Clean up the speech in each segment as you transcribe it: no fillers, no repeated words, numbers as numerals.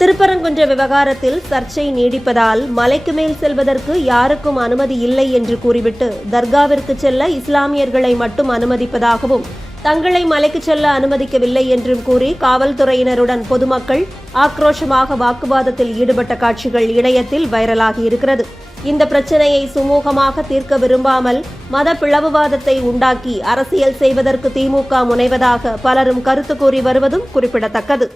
திருப்பரங்குன்ற விவகாரத்தில் சர்ச்சை நீடிப்பதால் மலைக்கு மேல் செல்வதற்கு யாருக்கும் அனுமதி இல்லை என்று கூறிவிட்டு தர்காவிற்கு செல்ல இஸ்லாமியர்களை மட்டும் அனுமதிப்பதாகவும் தங்களை மலைக்கு செல்ல அனுமதிக்கவில்லை என்றும் கூறி காவல்துறையினருடன் பொதுமக்கள் ஆக்ரோஷமாக வாக்குவாதத்தில் ஈடுபட்ட காட்சிகள் இணையத்தில் வைரலாகி இருக்கிறது. இந்த பிரச்சனையை சுமூகமாக தீர்க்க விரும்பாமல் மத பிளவுவாதத்தை உண்டாக்கி அரசியல் செய்வதற்கு திமுக முனைவதாக பலரும் கருத்து கூறி வருவதும் குறிப்பிடத்தக்கது.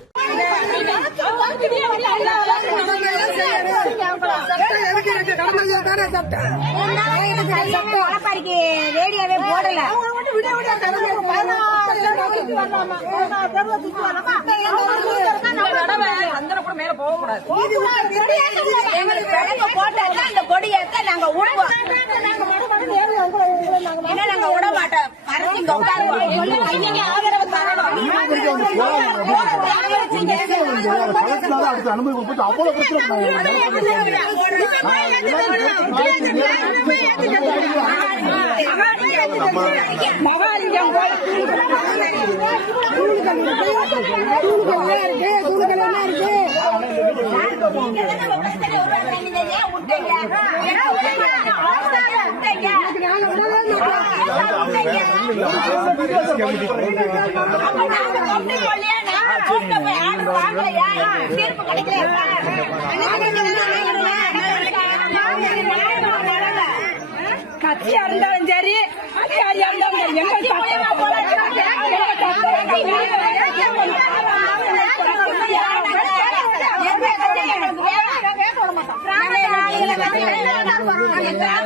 கட்சி அறிந்தவன் சரி, அதிகாரி அறிந்தவன்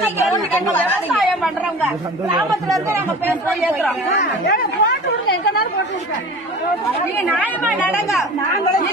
விவசாயம் பண்றவங்க கிராமத்துல இருந்து நாங்க போய் ஏற்றுறோம். போட்டு விடுங்க, எங்க நேரம் போட்டு விடுங்க. நீங்க நியாயமா நடங்க. நாங்களும்